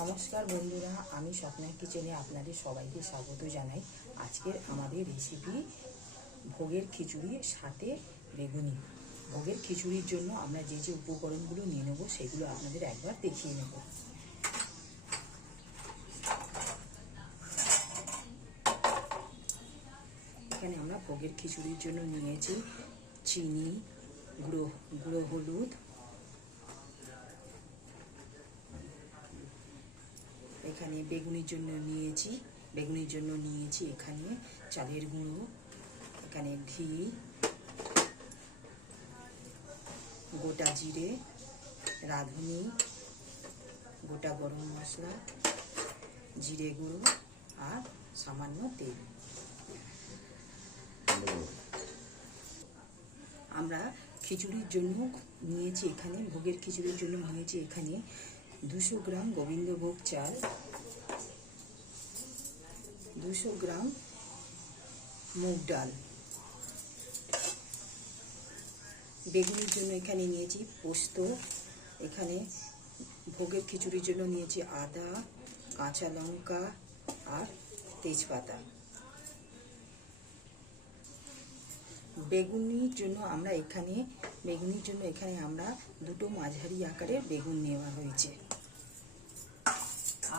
নমস্কার বন্ধুরা, আমি স্বপ্নার কিচেনে আপনাদের সবাইকে স্বাগত জানাই। আজকের আমাদের রেসিপি ভোগের খিচুড়ি সাথে বেগুনি। ভোগের খিচুড়ির জন্য আমরা যে যে উপকরণগুলো নিয়ে নেব, সেগুলো আপনাদের একবার দেখিয়ে নেব। এখানে আমরা ভোগের খিচুড়ির জন্য নিয়েছি চিনি, গুঁড়ো গুঁড়ো হলুদ এখানে বেগুনির জন্য নিয়েছি, বেগুনির জন্য নিয়েছি এখানে চালের গুঁড়ো, এখানে ঘি, গোটা জিরে, রাঁধুনি, গোটা গরম মশলা, জিরে গুঁড়ো আর সামান্য তেল। আমরা খিচুড়ির জন্য নিয়েছি এখানে, ভোগের খিচুড়ির জন্য নিয়েছি এখানে দুশো গ্রাম গোবিন্দভোগ চাল। দুশো গ্রাম মুগ ডাল। বেগুনির জন্য এখানে নিয়েছি পোস্ত, এখানে ভোগের খিচুড়ির জন্য নিয়েছি আদা, কাঁচা লঙ্কা আর তেজপাতা। বেগুনির জন্য আমরা এখানে, বেগুনির জন্য এখানে আমরা দুটো মাঝারি আকারে বেগুন নেওয়া হয়েছে।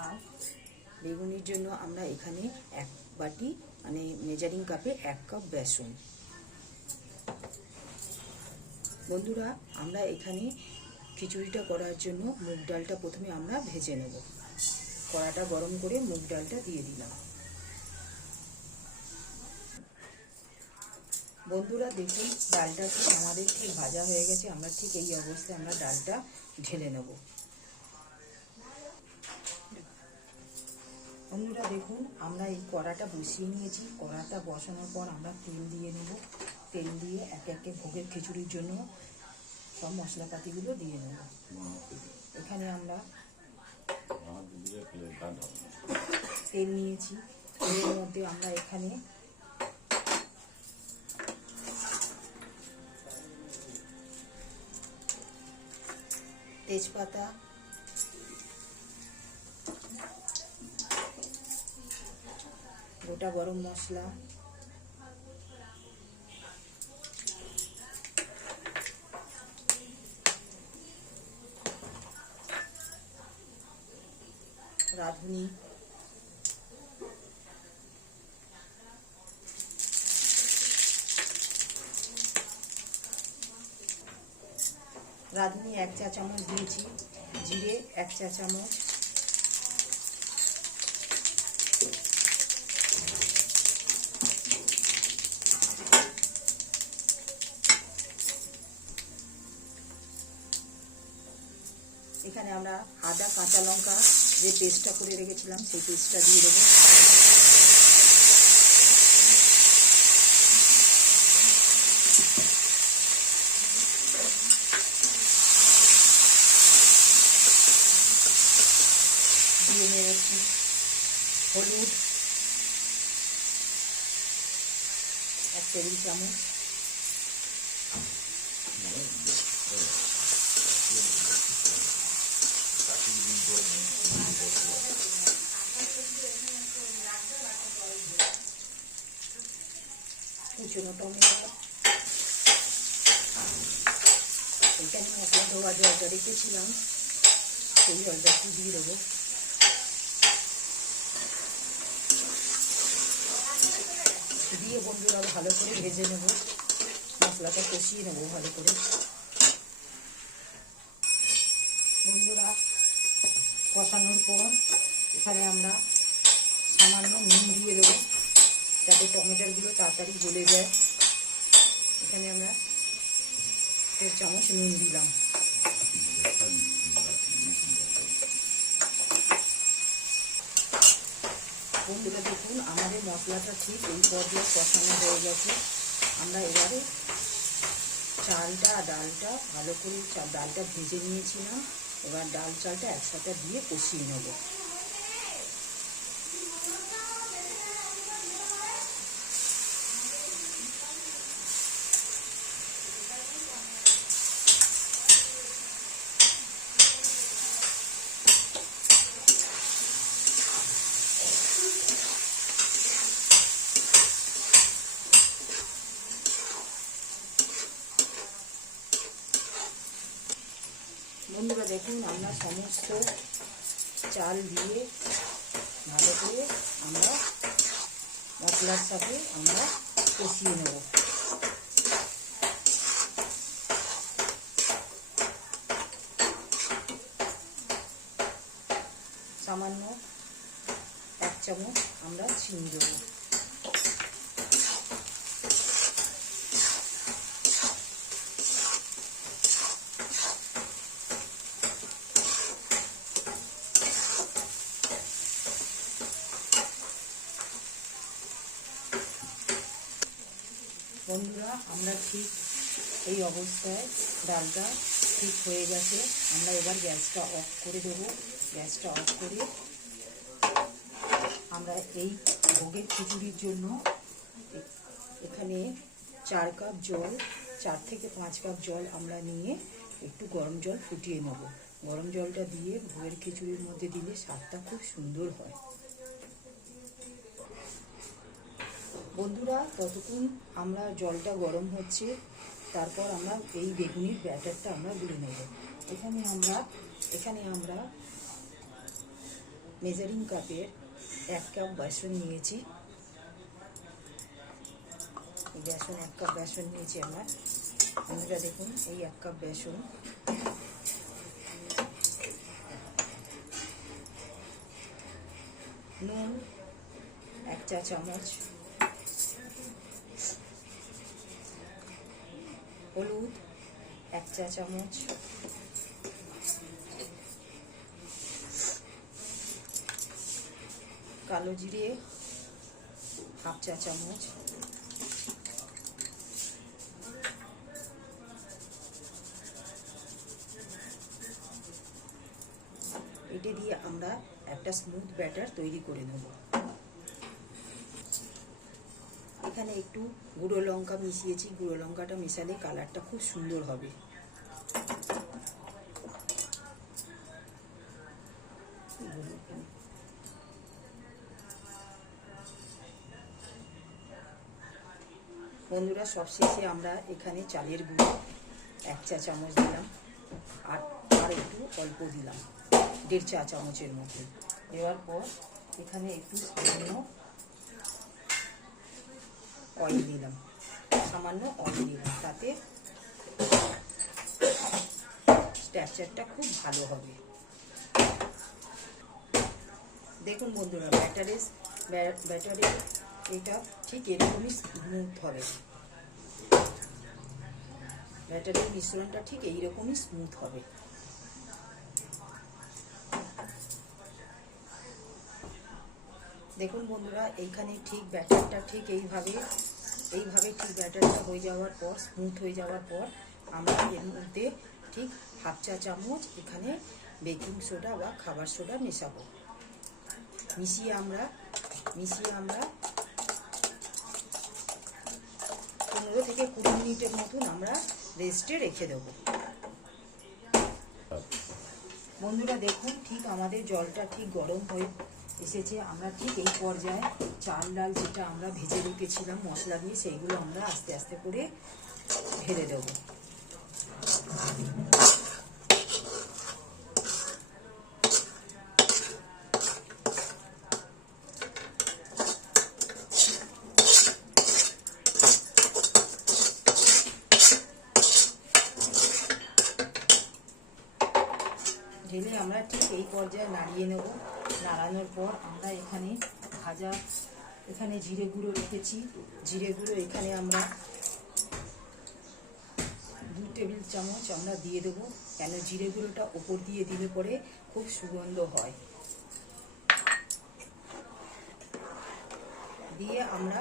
আর বেগুনির জন্য আমরা এখানে এক বাটি মানে মেজারিং কাপে এক কাপ বেসন। বন্ধুরা, আমরা এখানে খিচুড়িটা করার জন্য মুগ ডালটা প্রথমে আমরা ভেজে নেব। কড়াটা গরম করে মুগ ডালটা দিয়ে দিলাম। বন্ধুরা, দেখুন, ডালটা আমাদের ঠিক ভাজা হয়ে গেছে। আমরা ঠিক এই অবস্থায় আমরা ডালটা ঢেলে নেব। বন্ধুরা দেখুন, আমরা এই কড়াটা বসিয়ে নিয়েছি। কড়াটা বসানোর পর আমরা তেল দিয়ে নেব। তেল দিয়ে একে একে ভোগের খিচুড়ির জন্য সব মশলাপাতিগুলো দিয়ে নেব। এখানে আমরা তেল নিয়েছি। তেলের মধ্যে আমরা এখানে তেজপাতা গোটা গরম মশলা। রাঁধুনি। রাঁধুনি এক চা চামচ দিয়েছি জিরে এক চা চামচ এখানে আমরা আদা, কাঁচা লঙ্কা যে পেস্টটা করে রেখেছিলাম, সেই পেস্টটা দিয়ে দেবো। হলুদ, এক টেবিল চামচ। কুচনো রেখেছিলাম সেই জলটা দিয়ে দেবো। দিয়ে বন্ধুরা ভালো করে ভেজে নেব মশলাটা কষিয়ে নেব ভালো করে বন্ধুরা কষানোর পর এখানে আমরা সামান্য নুন দিয়ে দেবো, যাতে টমেটোগুলো তাড়াতাড়ি গলে যায়। এখানে আমরা দেড় চামচ নুন দিলাম। বন্ধুরা, দেখুন, আমাদের মশলাটা ঠিক এই পর্যায়ে কষানো হয়ে গেছে। আমরা এবারে চালটা ডালটা ভালো করে ডালটা ভেজে নিয়েছিলাম। এবার ডাল চালটা একসাথে দিয়ে কষিয়ে নেব। বন্ধুরা দেখুন, আমরা সমস্ত চাল দিয়ে, ভালো করে আমরা মশলার সাথে আমরা কষিয়ে নেব। সামান্য এক চামচ আমরা চিনি দেবো। বন্ধুরা, আমরা ঠিক এই অবস্থায়, ডালটা ঠিক হয়ে গেছে। আমরা এবার গ্যাসটা অফ করে দেবো। গ্যাসটা অফ করে আমরা এই ভোগের খিচুড়ির জন্য এখানে চার কাপ জল, চার থেকে পাঁচ কাপ জল আমরা নিয়ে একটু গরম জল ফুটিয়ে নেব। গরম জলটা দিয়ে ভোগের খিচুড়ির মধ্যে দিলে স্বাদটা খুব সুন্দর হয়। বন্ধুরা, ততক্ষণ আমরা জলটা গরম হচ্ছে, তারপর আমরা এই বেগুনির ব্যাটারটা আমরা গুলে নেব। এখানে আমরা এখানে আমরা মেজারিং কাপের এক কাপ বেসন নিয়েছি। বেসন, এক কাপ বেসন নিয়েছি আমরা। বন্ধুরা দেখুন, এই এক কাপ বেসন। নুন, এক চা চামচ হলুদ, এক চা চামচ। কালো জিরে, হাফ চা চামচ। এটা দিয়ে আমরা একটা স্মুথ ব্যাটার তৈরি করে নেব। এখানে একটু গুঁড়ো লঙ্কা মিশিয়েছি, গুঁড়ো লঙ্কাটা মেশালে কালারটা খুব সুন্দর হবে। বন্ধুরা, সবশেষে আমরা এখানে চালের গুঁড়ো এক চা চামচ দিলাম, আর আর একটু অল্প দিলাম, দেড় চা চামচের মতো দেওয়ার পর এখানে একটু সামান্য অয়েল দিলাম। সামান্য অয়েল দিলাম, তাতে স্ট্রাকচারটা খুব ভালো হবে। দেখুন বন্ধুরা ব্যাটারের ব্যাটারি এটা ঠিক এরকমই স্মুথ হবে। ব্যাটারির মিশ্রণটা ঠিক এইরকমই স্মুথ হবে। দেখুন বন্ধুরা, এইখানে ঠিক ব্যাটারটা ঠিক এইভাবে এইভাবে ঠিক ব্যাটারটা হয়ে যাওয়ার পর স্মুথ হয়ে যাওয়ার পর আমরা এর মধ্যে ঠিক হাফ চা চামচ এখানে বেকিং সোডা বা খাবার সোডা মেশাবো। মিশিয়ে আমরা মিশিয়ে আমরা পনেরো থেকে কুড়ি মিনিটের মতন আমরা রেস্টে রেখে দেবো। বন্ধুরা, দেখুন ঠিক আমাদের জলটা ঠিক গরম হয়ে এসেছে। আমরা ঠিক এই পর্যায়ে চাল, ডাল যেটা আমরা ভেজে রেখেছিলাম, মশলা দিয়ে, সেইগুলো আমরা আস্তে আস্তে করে ঢেলে দেব। ঢেলে আমরা ঠিক এই পর্যায়ে নাড়িয়ে নেব। নাড়ানোর পর আমরা এখানে ভাজা, এখানে জিরে গুঁড়ো রেখেছি। জিরে গুঁড়ো এখানে আমরা দু টেবিল চামচ আমরা দিয়ে দেবো। কেন জিরে গুঁড়োটা ওপর দিয়ে দিলে পরে খুব সুগন্ধ হয়। দিয়ে আমরা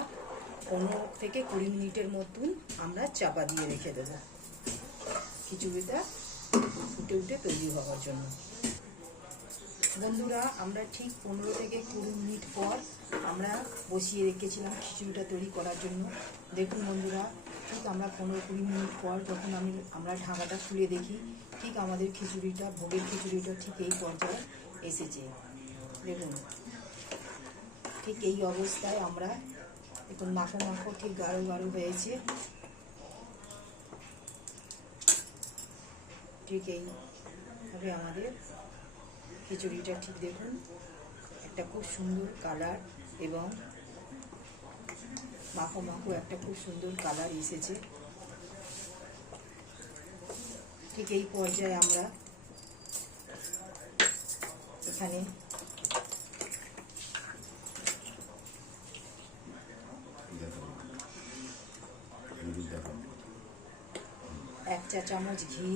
পনেরো থেকে কুড়ি মিনিটের মতন আমরা চাপা দিয়ে রেখে দেবো। খিচুড়িটা ফুটে উঠে তৈরি হওয়ার জন্য। বন্ধুরা, আমরা ঠিক পনেরো থেকে কুড়ি মিনিট পর আমরা বসিয়ে রেখেছিলাম খিচুড়িটা তৈরি করার জন্য। দেখুন বন্ধুরা, ঠিক আমরা পনেরো কুড়ি মিনিট পর যখন আমি, আমরা ঢাকাটা খুলে দেখি, ঠিক আমাদের খিচুড়িটা, ভোগের খিচুড়িটা ঠিক এই পর্যায়ে এসেছে। দেখুন, ঠিক এই অবস্থায় আমরা দেখুন মাখো মাখো ঠিক গাঢ় গাঢ় হয়েছে। ঠিক এই হবে আমাদের খিচুড়িটা ঠিক দেখুন। একটা খুব সুন্দর কালার এবং মাখো মাখো একটা খুব সুন্দর কালার এসেছে। ঠিক এই পর্যায়ে আমরা এখানে এক চা চামচ ঘি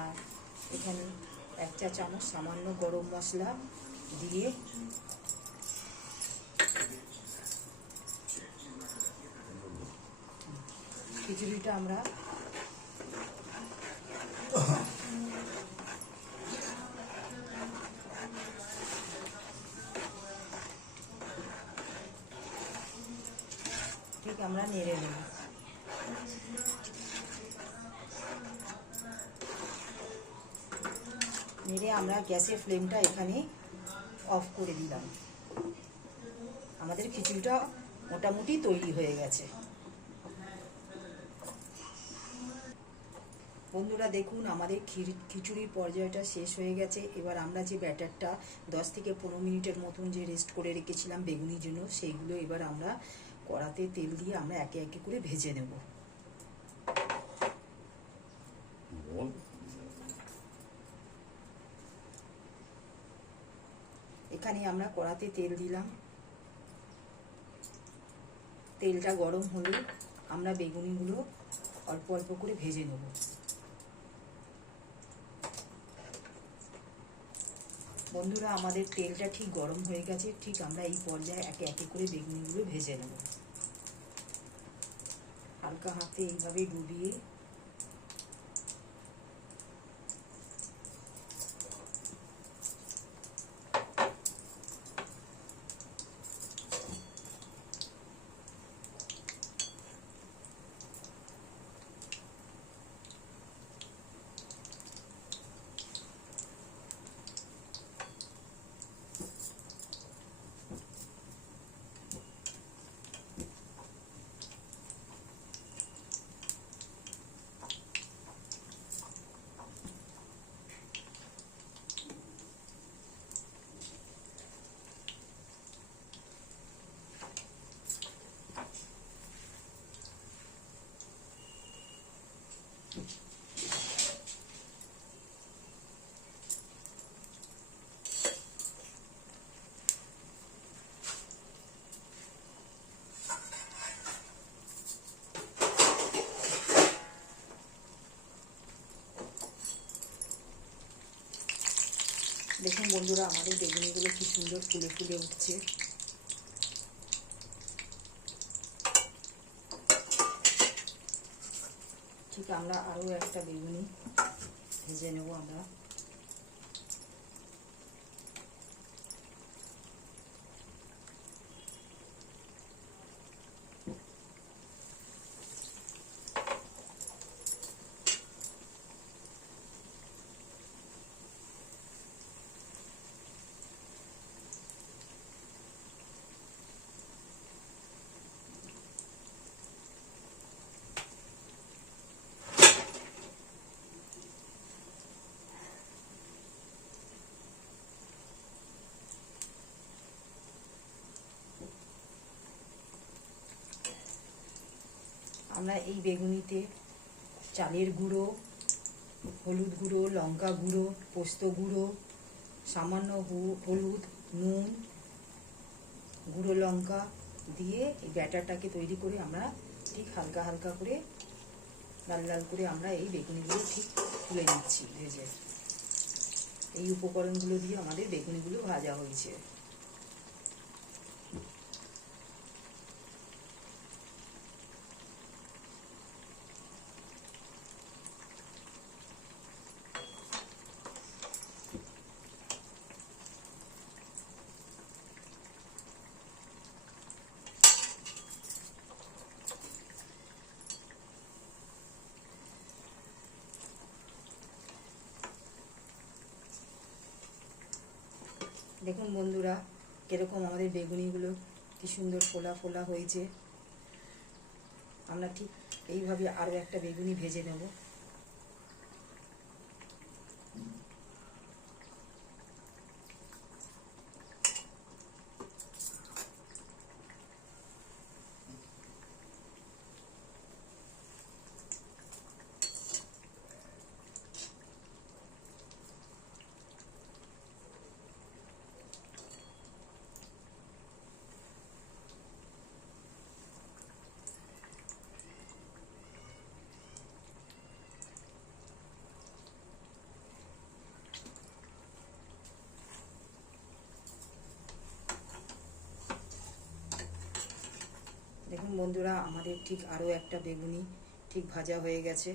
আর এখানে এক চা চামচ সামান্য গরম মশলা দিয়ে খিচুড়িটা আমরা গ্যাসের ফ্লেমটা এখানে অফ করে দিলাম। আমাদের খিচুড়িটা মোটামুটি তৈরি হয়ে গেছে। বন্ধুরা, দেখুন, আমাদের খিচুড়ির পর্যায়টা শেষ হয়ে গেছে। এবার আমরা যে ব্যাটারটা দশ থেকে পনেরো মিনিটের মতন যে রেস্ট করে রেখেছিলাম বেগুনির জন্য, সেইগুলো এবার আমরা কড়াতে তেল দিয়ে আমরা একে একে করে ভেজে নেব। এখানে আমরা কড়াতে তেল দিলাম। তেলটা গরম হলে আমরা বেগুনিগুলো অল্প অল্প করে ভেজে নেব। বন্ধুরা, আমাদের তেলটা ঠিক গরম হয়ে গেছে, ঠিক আমরা এই পর্যায়ে একে একে করে বেগুনিগুলো ভেজে নেব। হালকা হাতে এইভাবে ডুবিয়ে দেখুন বন্ধুরা আমাদের বেগুনিগুলো কি সুন্দর ফুলে ফুলে উঠছে ঠিক আমরা আরও একটা বেগুনি ভেজে নেব আমরা। আমরা এই বেগুনিতে চালের গুঁড়ো, হলুদ গুঁড়ো, লঙ্কা গুঁড়ো, পোস্ত গুঁড়ো, সামান্য হলুদ, নুন, গুঁড়ো লঙ্কা দিয়ে এই ব্যাটারটাকে তৈরি করে আমরা ঠিক হালকা হালকা করে, লাল লাল করে আমরা এই বেগুনিগুলো ঠিক তুলে নিচ্ছি ভেজে। এই উপকরণগুলো দিয়ে আমাদের বেগুনিগুলো ভাজা হয়েছে। দেখুন বন্ধুরা, কীরকম আমাদের বেগুনিগুলো, কি সুন্দর ফোলা ফোলা হয়েছে। আমরা ঠিক এইভাবে আরও একটা বেগুনি ভেজে নেব দেখুন বন্ধুরা, আমাদের ঠিক আরও একটা বেগুনি ঠিক ভাজা হয়ে গেছে।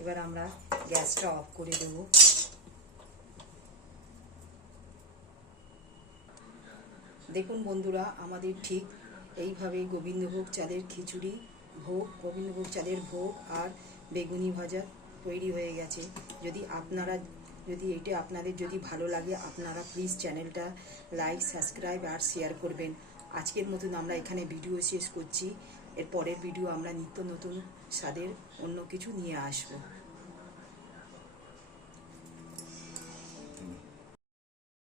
এবার আমরা গ্যাসটা অফ করে দেব। দেখুন বন্ধুরা, আমাদের ঠিক এইভাবে গোবিন্দভোগ চালের খিচুড়ি ভোগ, গোবিন্দভোগ চালের ভোগ আর বেগুনি ভাজা তৈরি হয়ে গেছে। যদি আপনারা, যদি এটা আপনাদের যদি ভালো লাগে, আপনারা প্লিজ চ্যানেলটা লাইক সাবস্ক্রাইব আর শেয়ার করবেন। আজকের মতন আমরা এখানে ভিডিও শেষ করছি। এর পরের ভিডিও আমরা নিত্য নতুন স্বাদের অন্য কিছু নিয়ে আসব।